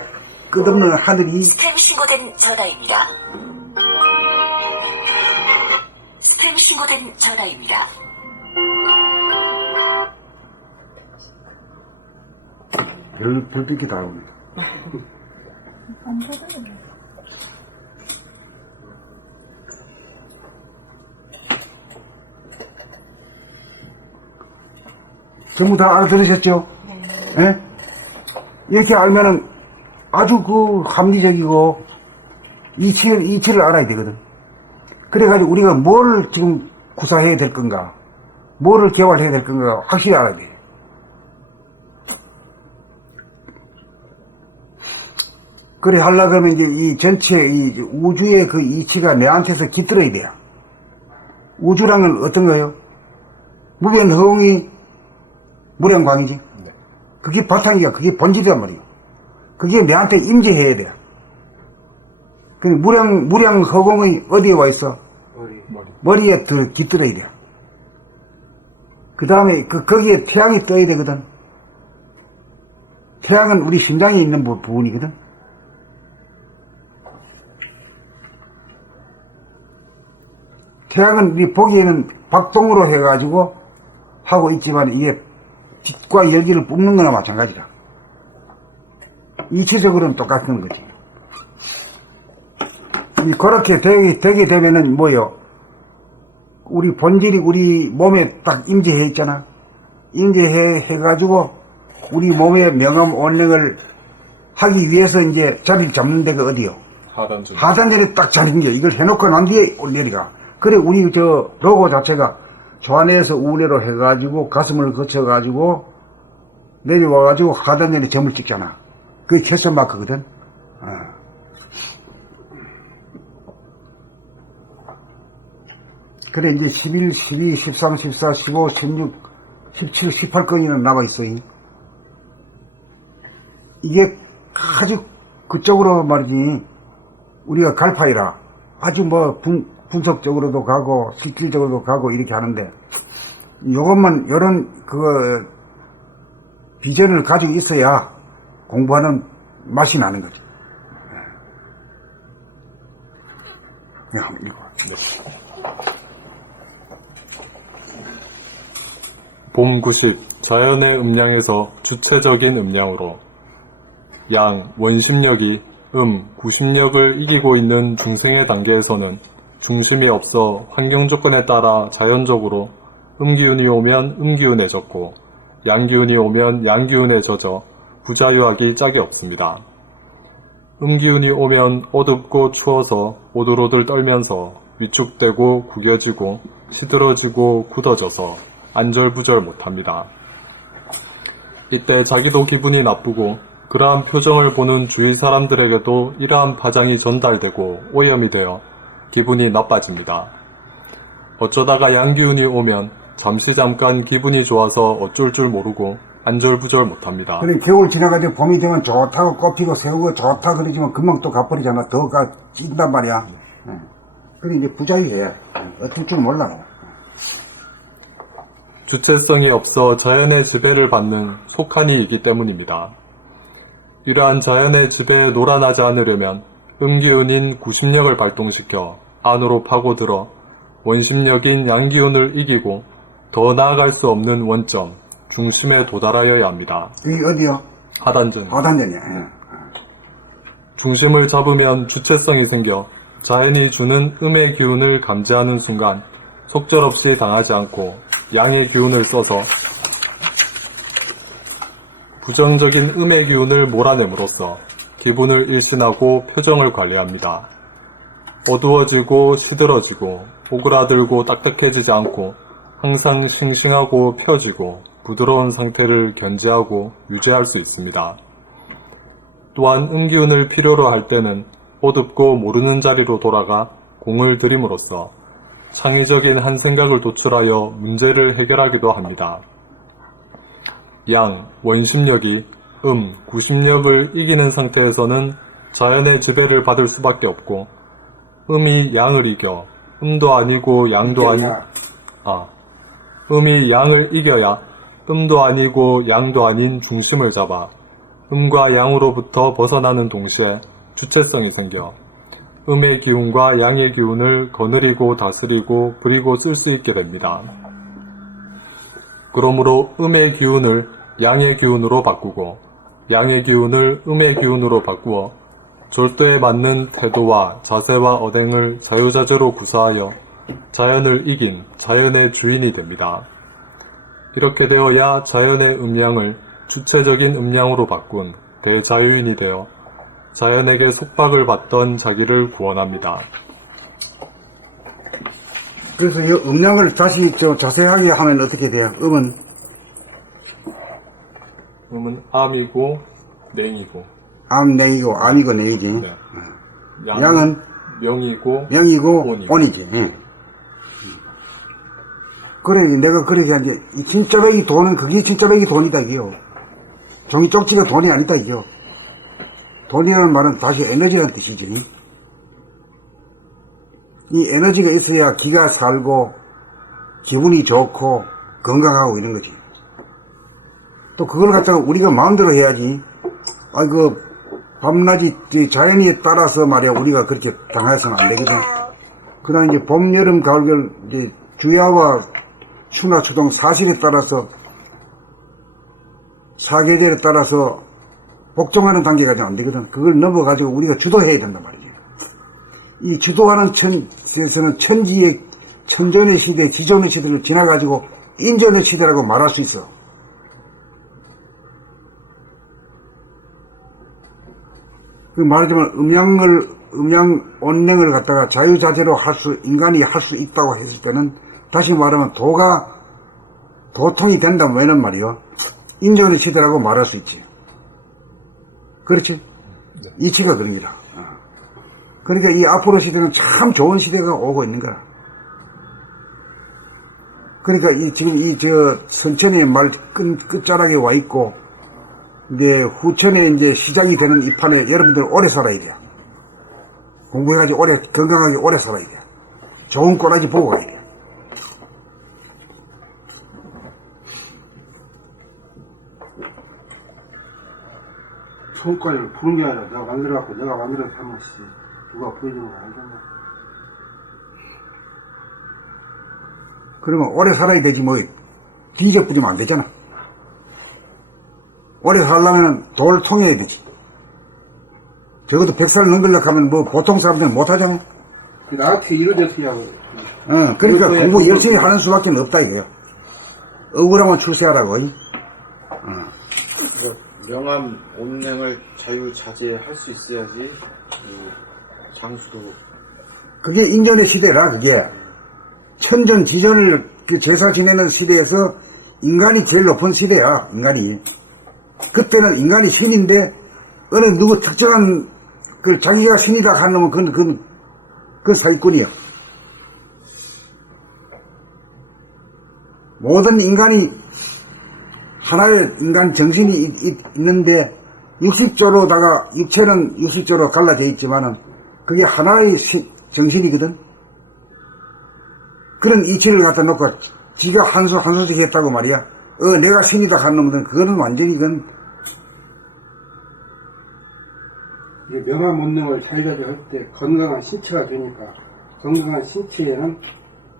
끝없는 하늘이 스팸 신고된 전화입니다. 스팸 신고된 전화입니다. 별빛이 다 옵니다. 전부 다 알아들으셨죠? 예? 이렇게 알면은 아주 합리적이고 이치를 알아야 되거든. 그래가지고 우리가 뭘 지금 구사해야 될 건가, 뭐를 개발해야 될 건가 확실히 알아야 돼. 그래 하려면 이제 이 전체 이 우주의 그 이치가 내한테서 깃들어야 돼요. 우주랑은 어떤 거예요? 무변허웅이 무량광이지. 그게 바탕이야. 그게 본질이란 말이야. 그게 내한테 임재해야 돼. 그 무량허공의 어디에 와 있어? 머리에 깃들어야 돼. 그 다음에 거기에 태양이 떠야 되거든. 태양은 우리 심장에 있는 부분이거든. 태양은 우리 보기에는 박동으로 해가지고 하고 있지만 이게 빛과 열기를 뿜는 거나 마찬가지라. 이치적으로는 똑같은 거지. 그렇게 되게 되면은 뭐요? 우리 본질이 우리 몸에 딱 임재해 있잖아. 임재해가지고 우리 몸의 명암 원령을 하기 위해서 이제 자리를 잡는 데가 어디요? 하단전에 딱 잡힌 게 이걸 해놓고 난 뒤에 올내리가. 그래, 우리 로고 자체가 좌뇌에서 우뇌로 해가지고 가슴을 거쳐가지고 내려와가지고 하단전에 점을 찍잖아. 그게 캐션 마크거든. 그래, 이제 11, 12, 13, 14, 15, 16, 17, 18건이나 남아있어요. 이게 아주 그쪽으로 말이지, 우리가 갈파이라 아주 분석적으로도 가고, 실질적으로도 가고, 이렇게 하는데, 요것만, 요런, 비전을 가지고 있어야 공부하는 맛이 나는 거지. 그냥 한번 읽어. 봄 90. 자연의 음량에서 주체적인 음량으로 양 원심력이 90력을 이기고 있는 중생의 단계에서는 중심이 없어 환경 조건에 따라 자연적으로 음기운이 오면 음기운에 젖고 양기운이 오면 양기운에 젖어 부자유하기 짝이 없습니다. 음기운이 오면 어둡고 추워서 오들오들 떨면서 위축되고 구겨지고 시들어지고 굳어져서 안절부절 못합니다. 이때 자기도 기분이 나쁘고 그러한 표정을 보는 주위 사람들에게도 이러한 파장이 전달되고 오염이 되어 기분이 나빠집니다. 어쩌다가 양기운이 오면 잠깐 기분이 좋아서 어쩔 줄 모르고 안절부절 못합니다. 그래, 겨울 지나가지고 봄이 되면 좋다고 꽃피고 새우고 좋다 그러지만 금방 또 가버리잖아. 더 찐단 말이야. 그래, 이제 부자유해. 어떨 줄 몰라. 주체성이 없어 자연의 지배를 받는 속한이이기 때문입니다. 이러한 자연의 지배에 놀아나지 않으려면 음기운인 구심력을 발동시켜 안으로 파고들어 원심력인 양기운을 이기고 더 나아갈 수 없는 원점, 중심에 도달하여야 합니다. 이게 어디요? 하단전. 하단전이야. 예. 중심을 잡으면 주체성이 생겨 자연이 주는 음의 기운을 감지하는 순간 속절없이 당하지 않고 양의 기운을 써서 부정적인 음의 기운을 몰아냄으로써 기분을 일신하고 표정을 관리합니다. 어두워지고 시들어지고 오그라들고 딱딱해지지 않고 항상 싱싱하고 펴지고 부드러운 상태를 견지하고 유지할 수 있습니다. 또한 음기운을 필요로 할 때는 어둡고 모르는 자리로 돌아가 공을 들임으로써 창의적인 한 생각을 도출하여 문제를 해결하기도 합니다. 양, 원심력이 구심력을 이기는 상태에서는 자연의 지배를 받을 수밖에 없고 음이 양을 이겨 음도 아니고 양도 음이 양을 이겨야 음도 아니고 양도 아닌 중심을 잡아 음과 양으로부터 벗어나는 동시에 주체성이 생겨 음의 기운과 양의 기운을 거느리고 다스리고 부리고 쓸 수 있게 됩니다. 그러므로 음의 기운을 양의 기운으로 바꾸고 양의 기운을 음의 기운으로 바꾸어 절도에 맞는 태도와 자세와 언행을 자유자재로 구사하여 자연을 이긴 자연의 주인이 됩니다. 이렇게 되어야 자연의 음양을 주체적인 음양으로 바꾼 대자유인이 되어 자연에게 속박을 받던 자기를 구원합니다. 그래서 이 음량을 다시 자세하게 하면 어떻게 돼요? 음은 암이고 냉이고 암냉이고 암이고 냉이지. 네. 양은 명이고 명이고 온이고. 온이지. 응. 그래, 내가 그렇게 한 게, 진짜 백이 돈은, 그게 진짜 백이 돈이다, 이게요. 종이 쪽지가 돈이 아니다, 이게요. 돈이라는 말은 다시 에너지라는 뜻이지. 이 에너지가 있어야 기가 살고, 기분이 좋고, 건강하고 이런 거지. 또 그걸 갖다가 우리가 마음대로 해야지. 밤낮이 자연에 따라서 말이야, 우리가 그렇게 당해서는 안 되거든. 그 다음에 이제 봄, 여름, 가을, 겨울, 이제 주야와 추나 추동 사실에 따라서 사계절에 따라서 복종하는 단계가 안 되거든. 그걸 넘어가지고 우리가 주도해야 된단 말이죠. 이 주도하는 천에서는 천지의 천전의 시대, 지존의 시대를 지나가지고 인전의 시대라고 말할 수 있어. 그 말하자면 음양 온냉을 갖다가 자유자재로 인간이 할 수 있다고 했을 때는 다시 말하면 도통이 된다면 왜는 말이요. 인전의 시대라고 말할 수 있지. 그렇지? 이치가 그럽니다. 그러니까 이 앞으로 시대는 참 좋은 시대가 오고 있는 거야. 그러니까 지금 선천의 말 끝자락에 와 있고, 이제 후천에 이제 시작이 되는 이 판에 여러분들 오래 살아야 돼. 공부해가지고 건강하게 오래 살아야 돼. 좋은 꼬라지 보고 가야 돼. 손가락을 부른 게 아니라 내가 만들어갖고 내가 만들어서 하면 누가 보여주는 거 알잖아. 그러면 오래 살아야 되지 뭐 뒤져부지면 안 되잖아. 오래 살려면 돌 통해야 되지. 적어도 100살 넘기려고 하면 뭐 보통 사람들은 못하잖아. 나한테 이루어졌어야. 그러니까 공부 열심히 하는 수밖에 없다 이거야. 억울하면 출세하라고. 명암 온냉을 자유자재할 수 있어야지 이 장수도. 그게 인전의 시대라. 그게 천전 지전을 제사 지내는 시대에서 인간이 제일 높은 시대야. 인간이 그때는 인간이 신인데 어느 누구 특정한 자기가 신이다 하는 놈은 그건 사기꾼이야. 모든 인간이 하나의 인간 정신이 있는데 60조로다가 육체는 60조로 갈라져 있지만은 그게 하나의 정신이거든. 그런 이치를 갖다 놓고 지가 한 수씩 했다고 말이야. 내가 신이다 하는 놈들은 그거는 완전히 명암 본능을 자유자재 할 때 건강한 신체가 되니까 건강한 신체에는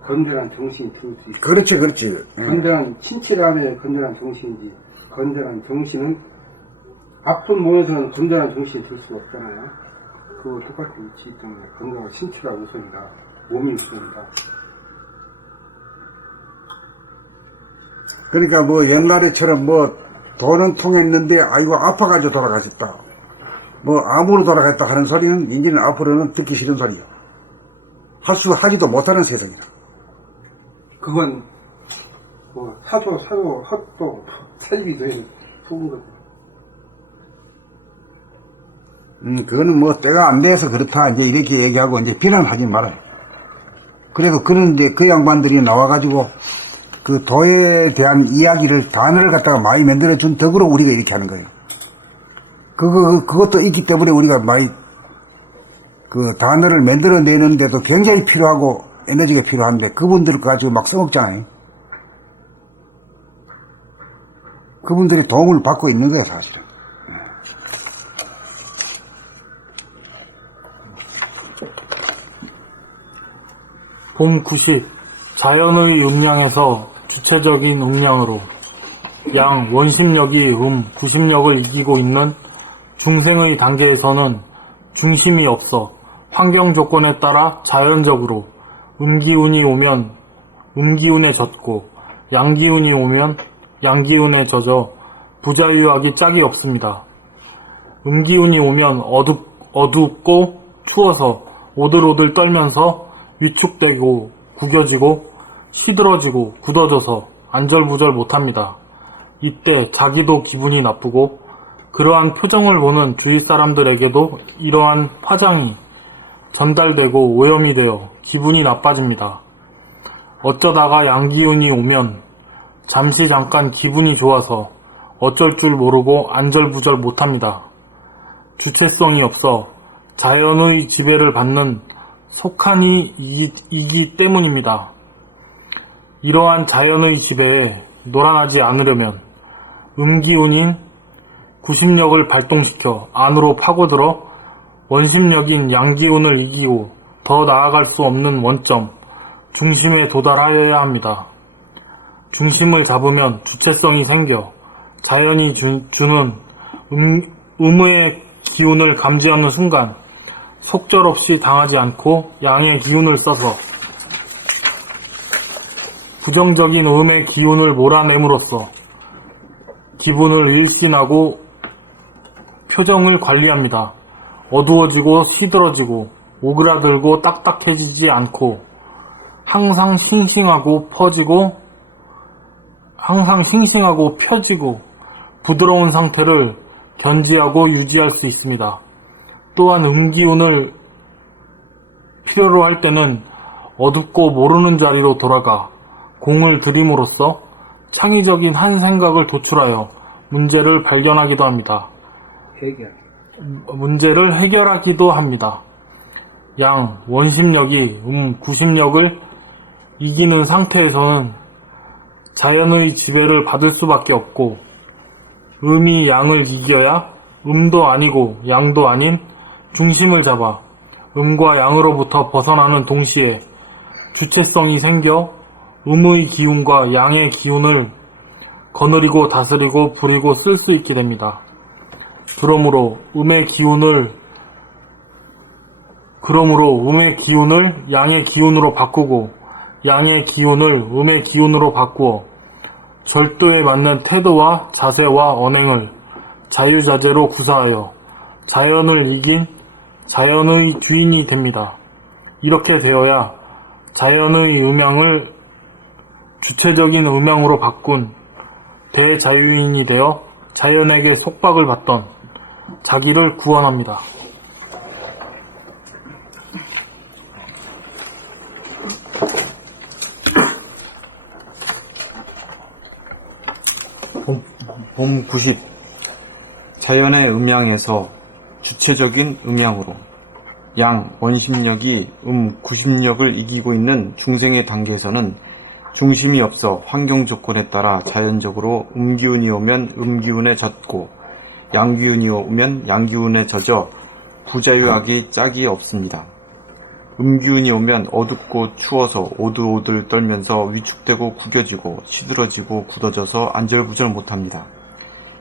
건전한 정신이 들 수 있어요. 그렇지, 그렇지. 예. 건전한 친칠함에 건전한 정신이지. 건전한 정신은 아픈 몸에서는 건전한 정신이 들 수가 없잖아요. 그거 똑같은 이치 때문에 건강한 친칠하고 우선이다. 몸이 우선이다. 그러니까 뭐 옛날에처럼 뭐 돈은 통했는데 아이고 아파가지고 돌아가셨다. 뭐 암으로 돌아갔다 하는 소리는 이제는 앞으로는 듣기 싫은 소리요. 하지도 못하는 세상이다. 그건 뭐 사도 헛도 사입이 되는 부분 거죠. 그거는 뭐 때가 안 돼서 그렇다 이제 이렇게 얘기하고 이제 비난하지 말아요. 그래도 그런 이제 그 양반들이 나와가지고 그 도에 대한 이야기를 단어를 갖다가 많이 만들어준 덕으로 우리가 이렇게 하는 거예요. 그것도 있기 때문에 우리가 많이 그 단어를 만들어내는데도 굉장히 필요하고 에너지가 필요한데 그분들 가지고 막 써먹잖아요. 그분들이 도움을 받고 있는 거예요, 사실은. 봄 90. 자연의 음량에서 주체적인 음량으로 양 원심력이 구심력을 이기고 있는 중생의 단계에서는 중심이 없어 환경 조건에 따라 자연적으로 음기운이 오면 음기운에 젖고 양기운이 오면 양기운에 젖어 부자유하기 짝이 없습니다. 음기운이 오면 어둡고 추워서 오들오들 떨면서 위축되고 구겨지고 시들어지고 굳어져서 안절부절 못합니다. 이때 자기도 기분이 나쁘고 그러한 표정을 보는 주위 사람들에게도 이러한 화장이 전달되고 오염이 되어 기분이 나빠집니다. 어쩌다가 양기운이 오면 잠시 잠깐 기분이 좋아서 어쩔 줄 모르고 안절부절 못합니다. 주체성이 없어 자연의 지배를 받는 속한이 이기 때문입니다. 이러한 자연의 지배에 놀아나지 않으려면 음기운인 구심력을 발동시켜 안으로 파고들어 원심력인 양기운을 이기고 더 나아갈 수 없는 원점, 중심에 도달하여야 합니다. 중심을 잡으면 주체성이 생겨 자연이 주는 음의 기운을 감지하는 순간 속절없이 당하지 않고 양의 기운을 써서 부정적인 음의 기운을 몰아냄으로써 기분을 일신하고 표정을 관리합니다. 어두워지고 시들어지고 오그라들고 딱딱해지지 않고 항상 싱싱하고 펴지고 부드러운 상태를 견지하고 유지할 수 있습니다. 또한 음기운을 필요로 할 때는 어둡고 모르는 자리로 돌아가 공을 들임으로써 창의적인 한 생각을 도출하여 문제를 발견하기도 합니다. 문제를 해결하기도 합니다. 양 원심력이 구심력을 이기는 상태에서는 자연의 지배를 받을 수밖에 없고 음이 양을 이겨야 음도 아니고 양도 아닌 중심을 잡아 음과 양으로부터 벗어나는 동시에 주체성이 생겨 음의 기운과 양의 기운을 거느리고 다스리고 부리고 쓸 수 있게 됩니다. 그러므로 음의 기운을 양의 기운으로 바꾸고 양의 기운을 음의 기운으로 바꾸어 절도에 맞는 태도와 자세와 언행을 자유자재로 구사하여 자연을 이긴 자연의 주인이 됩니다. 이렇게 되어야 자연의 음양을 주체적인 음양으로 바꾼 대자유인이 되어 자연에게 속박을 받던 자기를 구원합니다. 봄 90. 자연의 음양에서 주체적인 음양으로 양 원심력이 구심력을 이기고 있는 중생의 단계에서는 중심이 없어 환경 조건에 따라 자연적으로 음기운이 오면 음기운에 젖고 양기운이 오면 양기운에 젖어 부자유하기 짝이 없습니다. 음기운이 오면 어둡고 추워서 오들오들 떨면서 위축되고 구겨지고 시들어지고 굳어져서 안절부절 못합니다.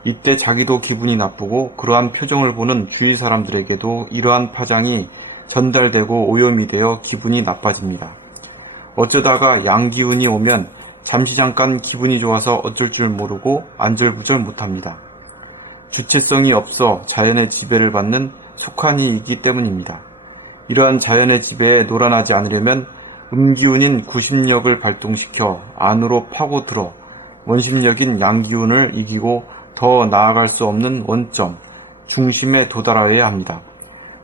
이때 자기도 기분이 나쁘고 그러한 표정을 보는 주위 사람들에게도 이러한 파장이 전달되고 오염이 되어 기분이 나빠집니다. 어쩌다가 양기운이 오면 잠시 잠깐 기분이 좋아서 어쩔 줄 모르고 안절부절 못합니다. 주체성이 없어 자연의 지배를 받는 속한이이기 때문입니다. 이러한 자연의 지배에 놀아나지 않으려면 음기운인 구심력을 발동시켜 안으로 파고들어 원심력인 양기운을 이기고 더 나아갈 수 없는 원점, 중심에 도달하여야 합니다.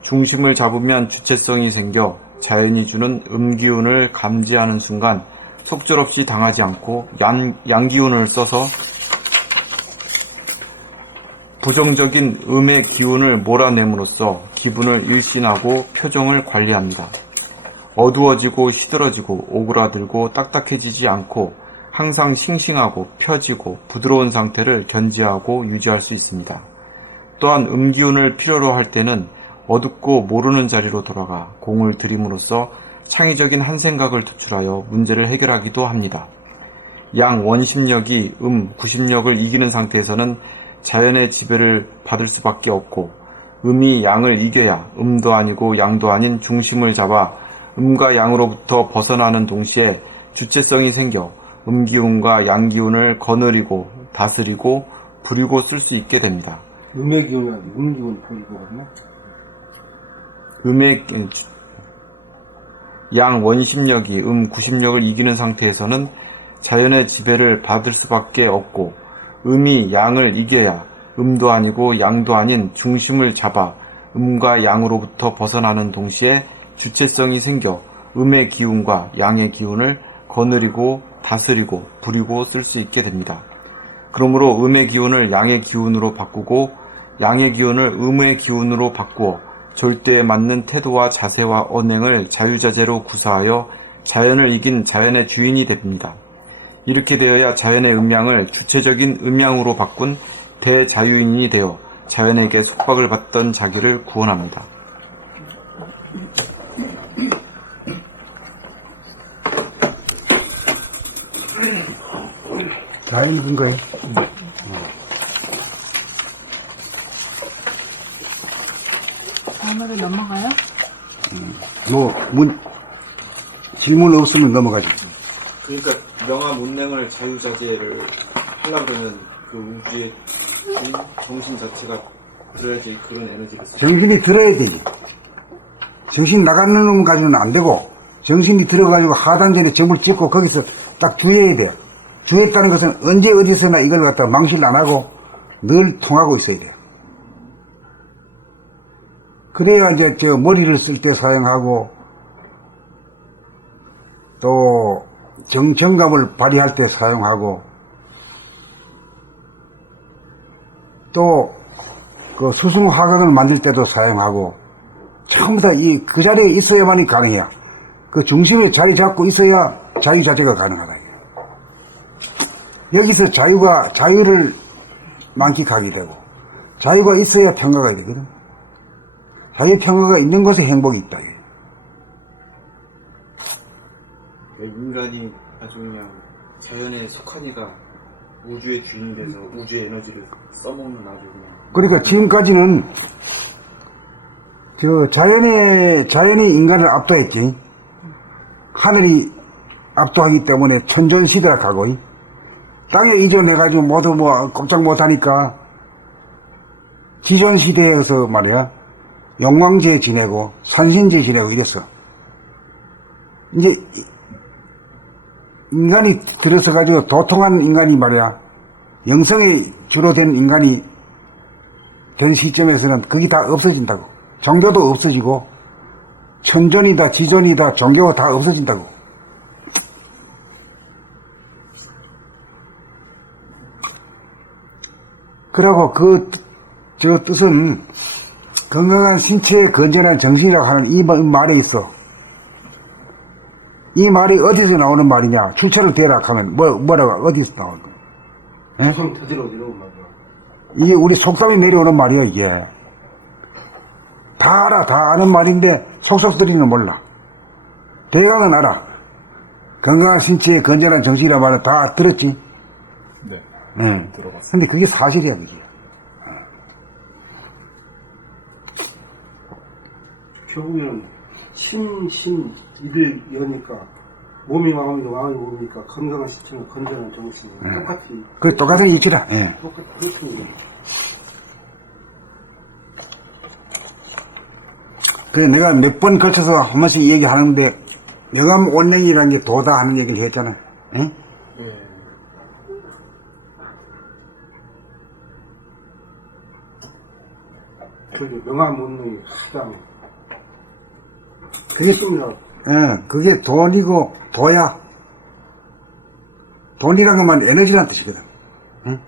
중심을 잡으면 주체성이 생겨 자연이 주는 음기운을 감지하는 순간 속절없이 당하지 않고 양기운을 써서 부정적인 음의 기운을 몰아냄으로써 기분을 일신하고 표정을 관리합니다. 어두워지고 시들어지고 오그라들고 딱딱해지지 않고 항상 싱싱하고 펴지고 부드러운 상태를 견지하고 유지할 수 있습니다. 또한 음기운을 필요로 할 때는 어둡고 모르는 자리로 돌아가 공을 들임으로써 창의적인 한 생각을 도출하여 문제를 해결하기도 합니다. 양 원심력이 구심력을 이기는 상태에서는 자연의 지배를 받을 수밖에 없고 음이 양을 이겨야 음도 아니고 양도 아닌 중심을 잡아 음과 양으로부터 벗어나는 동시에 주체성이 생겨 음기운과 양기운을 거느리고 다스리고 부리고 쓸 수 있게 됩니다. 음의 기운이 아니고 음기운 보이거든요. 양 원심력이 구심력을 이기는 상태에서는 자연의 지배를 받을 수밖에 없고 음이 양을 이겨야 음도 아니고 양도 아닌 중심을 잡아 음과 양으로부터 벗어나는 동시에 주체성이 생겨 음의 기운과 양의 기운을 거느리고 다스리고 부리고 쓸 수 있게 됩니다. 그러므로 음의 기운을 양의 기운으로 바꾸고 양의 기운을 음의 기운으로 바꾸어 절대에 맞는 태도와 자세와 언행을 자유자재로 구사하여 자연을 이긴 자연의 주인이 됩니다. 이렇게 되어야 자연의 음양을 주체적인 음양으로 바꾼 대자유인이 되어 자연에게 속박을 받던 자기를 구원합니다. 다 읽은 거예요. 다음으로 넘어가요? 질문 없으면 넘어가죠. 그러니까 명화문맹을 자유자재를 하려고 그러면 그 우주의 정신 자체가 들어야지 그런 에너지를 쓰죠. 정신이 들어야 되지. 정신 나가는 놈 가지고는 안 되고, 정신이 들어가지고 하단전에 점을 찍고 거기서 딱 주의해야 돼요. 주의했다는 것은 언제 어디서나 이걸 갖다가 망실 안 하고 늘 통하고 있어야 돼요. 그래야 이제 저 머리를 쓸 때 사용하고 또 정감을 발휘할 때 사용하고 또 그 수승화각을 만들 때도 사용하고 전부 다 그 자리에 있어야만이 가능해요. 그 중심에 자리 잡고 있어야 자유자재가 가능하다. 여기서 자유를 만끽하게 되고 자유가 있어야 평화가 되거든. 자유 평화가 있는 곳에 행복이 있다. 인간이 아주 그냥 자연에 속하니까 우주의 주인이 돼서 우주의 에너지를 써먹는 아주 그냥. 그러니까 지금까지는 자연이 인간을 압도했지. 하늘이 압도하기 때문에 천존시대라 하고 땅에 이전해가지고 모두 꼼짝 못하니까 지존시대에서 말이야 영왕제 지내고 산신제 지내고 이랬어. 이제 인간이 들어서가지고 도통한 인간이 말이야 영성이 주로 된 인간이 된 시점에서는 그게 다 없어진다고. 종교도 없어지고 천존이다 지존이다 종교가 다 없어진다고. 그러고 저 뜻은 건강한 신체에 건전한 정신이라고 하는 이 말에 있어. 이 말이 어디서 나오는 말이냐? 출처를 대라 하면 뭐라고 어디서 나오는 거야? 좀 터지러 내려온 말이야. 이게 우리 속담이 내려오는 말이야 이게. 다 알아, 다 아는 말인데 속속들이는 몰라. 대강은 알아. 건강한 신체에 건전한 정신이라 말을 다 들었지? 네. 응. 들어봤습니다. 근데 그게 사실이야, 그게. 결국에는 입을 여니까 몸이 마음이고 마음이 몸이니까 건강한 신체는 건전한 정신이 똑같이 그 똑같은 이치라. 예. 똑같이 그렇습니다. 그래, 내가 몇 번 걸쳐서 한 번씩 얘기하는데, 명암 원령이라는 게 도다 하는 얘기를 했잖아. 예? 그게 명함 원능이 가장 그게, 핵심이라고. 그게 돈이고, 도야. 돈이란 것만 에너지란 뜻이거든. 응?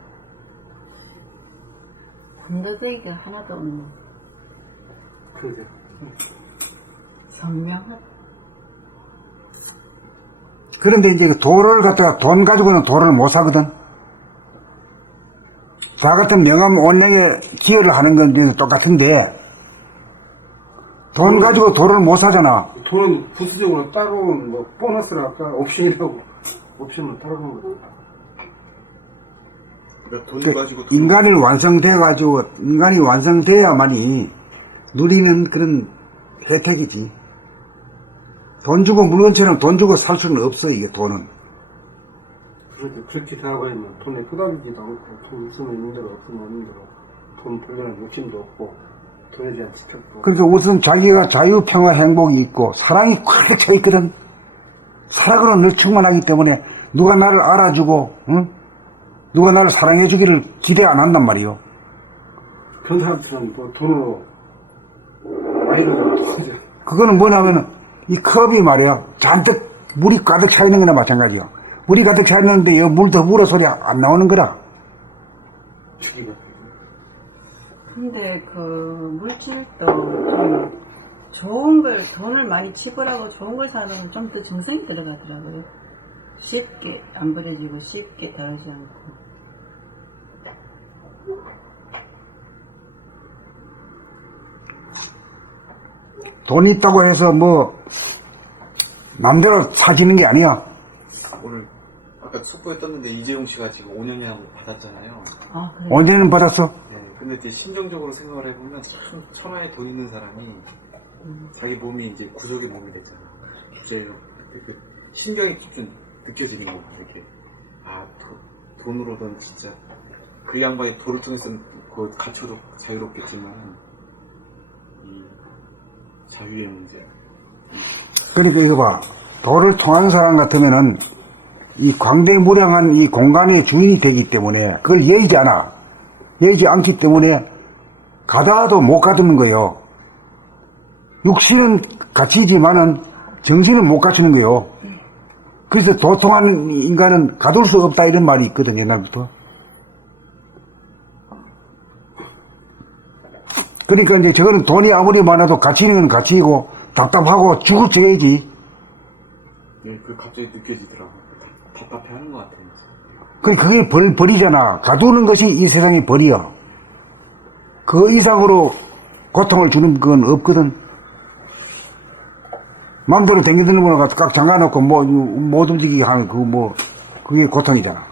건더대기가 하나도 없는 그러죠. 선명한. 그런데 이제 그 도를 갖다가 돈 가지고는 도를 못 사거든. 자 같은 명함 원령에 기여를 하는 건 이제 똑같은데, 돈 가지고 도를 못 사잖아. 돈은 부수적으로 따로온 뭐 보너스랄까 옵션이라고 옵션을 따로온 거죠. 그러니까 돈을 가지고 인간이 완성돼가지고, 인간이 완성돼야만이 누리는 그런 혜택이지. 돈 주고 물건처럼 돈 주고 살 수는 없어, 이게 돈은. 그렇게 되어버리면 돈에 끄덕이지도 않고 돈 있으면 있는 대로 없으면 없는 대로 돈 벌려는 욕심도 없고 돈에 대한 지켰고. 그러니까 우선 자기가 자유, 평화, 행복이 있고 사랑이 꽉 차 있거든. 사랑으로 늘 충만하기 때문에 누가 나를 알아주고, 응? 누가 나를 사랑해주기를 기대 안 한단 말이요. 그런 사람들은 뭐 돈으로 와이를 주세요. 그거는 뭐냐면은 이 컵이 말이야 잔뜩 물이 가득 차 있는 거나 마찬가지야. 물이 가득 차 있는데 이 물 더 부어 소리 안 나오는 거라. 죽이고. 근데 그 물질도 좀 좋은 걸, 돈을 많이 지불하고 좋은 걸 사는 건 좀 더 정성이 들어가더라고요. 쉽게 안 버려지고 쉽게 다루지 않고. 돈이 있다고 해서 뭐 맘대로 사지는 게 아니야. 오늘 아까 속보에 떴는데 이재용 씨가 지금 5년이나 받았잖아요. 아, 그래. 언제는 받았어? 네, 근데 이제 심정적으로 생각을 해보면 천하에 돈 있는 사람이 자기 몸이 이제 구속의 몸이 됐잖아. 이제 그 신경이 좀 느껴지는 거고 이렇게 돈으로든 진짜 그 양반이 돈을 통해서 그 갇혀도 자유롭겠지만 이 자유의 문제. 그러니까 이거 봐. 도를 통하는 사람 같으면은 이 광대무량한 이 공간의 주인이 되기 때문에 그걸 예의지 않아. 예의지 않기 때문에 가다도 못 가두는 거예요. 육신은 갇히지만은 정신은 못 갖추는 거예요. 그래서 도통하는 인간은 가둘 수 없다 이런 말이 있거든, 옛날부터. 그러니까 이제 저거는 돈이 아무리 많아도 갇히는 건 갇히고 답답하고 죽을 적이지. 네, 그 갑자기 느껴지더라고. 답답해하는 것 같아요. 그게 벌이잖아. 가두는 것이 이 세상의 벌이야. 그 이상으로 고통을 주는 건 없거든. 마음대로 댕기드는 거는 꽉 잠가놓고 못 움직이게 하는 그게 고통이잖아.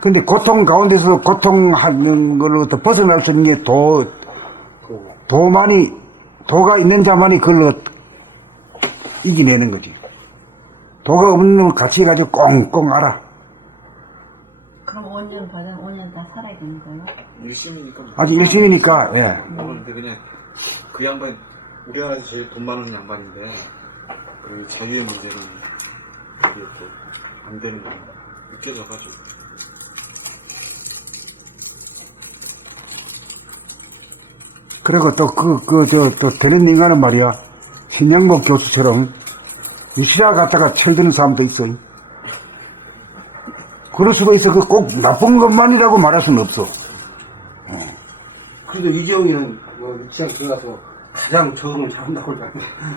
근데 고통 가운데서 고통하는 걸로부터 벗어날 수 있는 게 도가 있는 자만이 그걸로 이겨내는 거지. 도가 없는 놈은 같이 해가지고 꽁꽁 알아. 그럼 5년 받으면 5년 다 살아야 되는 거예요? 일심이니까. 아직 일심이니까, 예. 근데 그냥 그 양반 우리나라에서 제일 돈 많은 양반인데 그 자유의 문제는 그게 또 안 되는 거 느껴져가지고. 그리고 또 되는 인간은 말이야. 신영복 교수처럼 유시라 갖다가 철드는 사람도 있어. 그럴 수도 있어. 꼭 나쁜 것만이라고 말할 수는 없어. 그래도 이재용이는 시장 들어가서 가장 적응을 잘한다고 그러잖아요.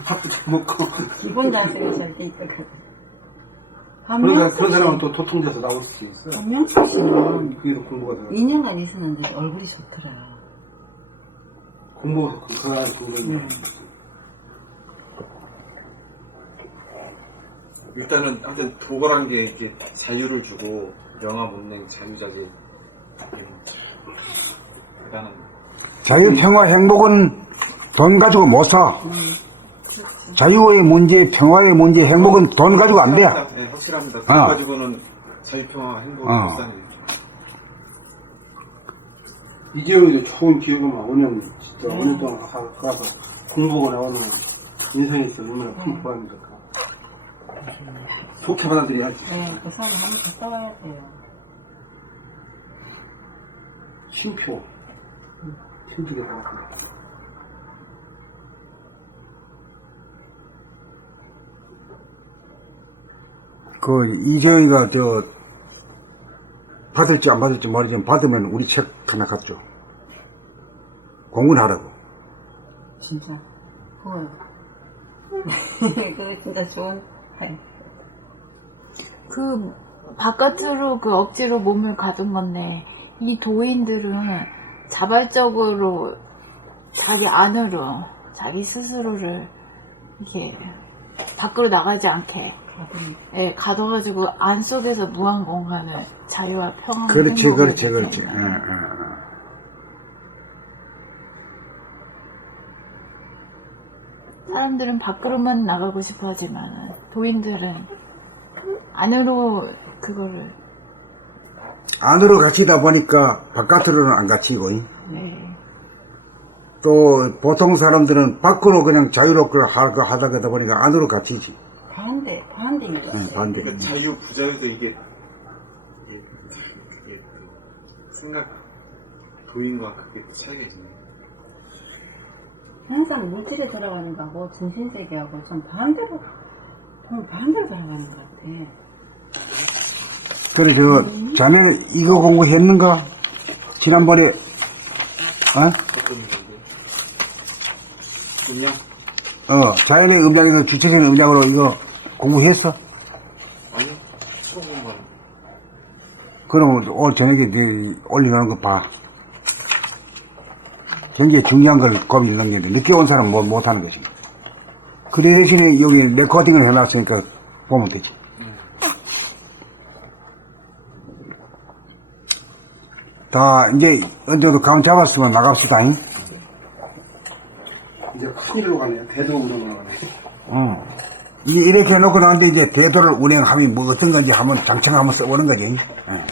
밥도 잘 먹고. 기본 자세가 잘 돼 있다. 그런 사람은 또 도통돼서 나올 수 있어요. 한명숙 씨는 그게 더 공부가 돼요. 2년간 있었는데 얼굴이 좋더라. 공부가 그 사람 공부는 일단은 하여튼 도거란 게 이렇게 자유를 주고 영아 못냉 자유자재 대단한 자유, 평화, 행복은 돈 가지고 못 사. 자유의 문제, 평화의 문제, 행복은 돈 가지고 안 돼. 네, 확실합니다. 돈 가지고는 자유, 평화, 행복을 못 사는 이재용이도 좋은 기억만 5년 진짜 5년 동안 가서 공부가 나오는 인생에 있어 얼마나 큰 보람입니까? 좋게 받아들여야지. 네, 그 사람 한번 더 써봐야 돼요. 쉼표. 힘들게 살았습니다. 이재영이가 받을지 안 받을지 모르지만 받으면 우리 책 하나 갖죠. 공부는 하라고. 진짜. 그거 진짜 좋은. 그 바깥으로 그 억지로 몸을 가둔 건데 이 도인들은 자발적으로 자기 안으로 자기 스스로를 이렇게 밖으로 나가지 않게 가둬가지고 안 속에서 무한 공간을 자유와 평화 그렇지. 사람들은 밖으로만 나가고 싶어 하지만 도인들은 안으로 그거를 안으로 갇히다 보니까 바깥으로는 안 갇히고. 또 보통 사람들은 밖으로 그냥 자유롭게 하다 보니까 안으로 갇히지. 반대입니다. 반대. 그러니까 자유 부자유도 이게 생각 도인과 그게 차이가 있네요. 항상 물질에 들어가는 거하고 정신세계하고 좀 반대로 들어가는 것 같아. 그래, 자네는 이거 공부했는가? 지난번에, 어떤 건데? 음량? 자연의 음량에서 주체적인 음량으로 이거 공부했어? 아니요. 처음 본 말. 그럼 오늘 저녁에 올려놓은 거 봐. 굉장히 중요한 걸 겁이 있는 게 늦게 온 사람은 못하는 거지. 그 대신에 여기 레코딩을 해놨으니까 보면 되지. 다 이제 언제도 감 잡았으면 나갑시다. 이제 큰일로 가네요. 대도 운영으로 가네. 이렇게 해놓고 나는데 이제 대도를 운행하면 뭐 어떤 건지 한번 장청 한번 써보는 거지.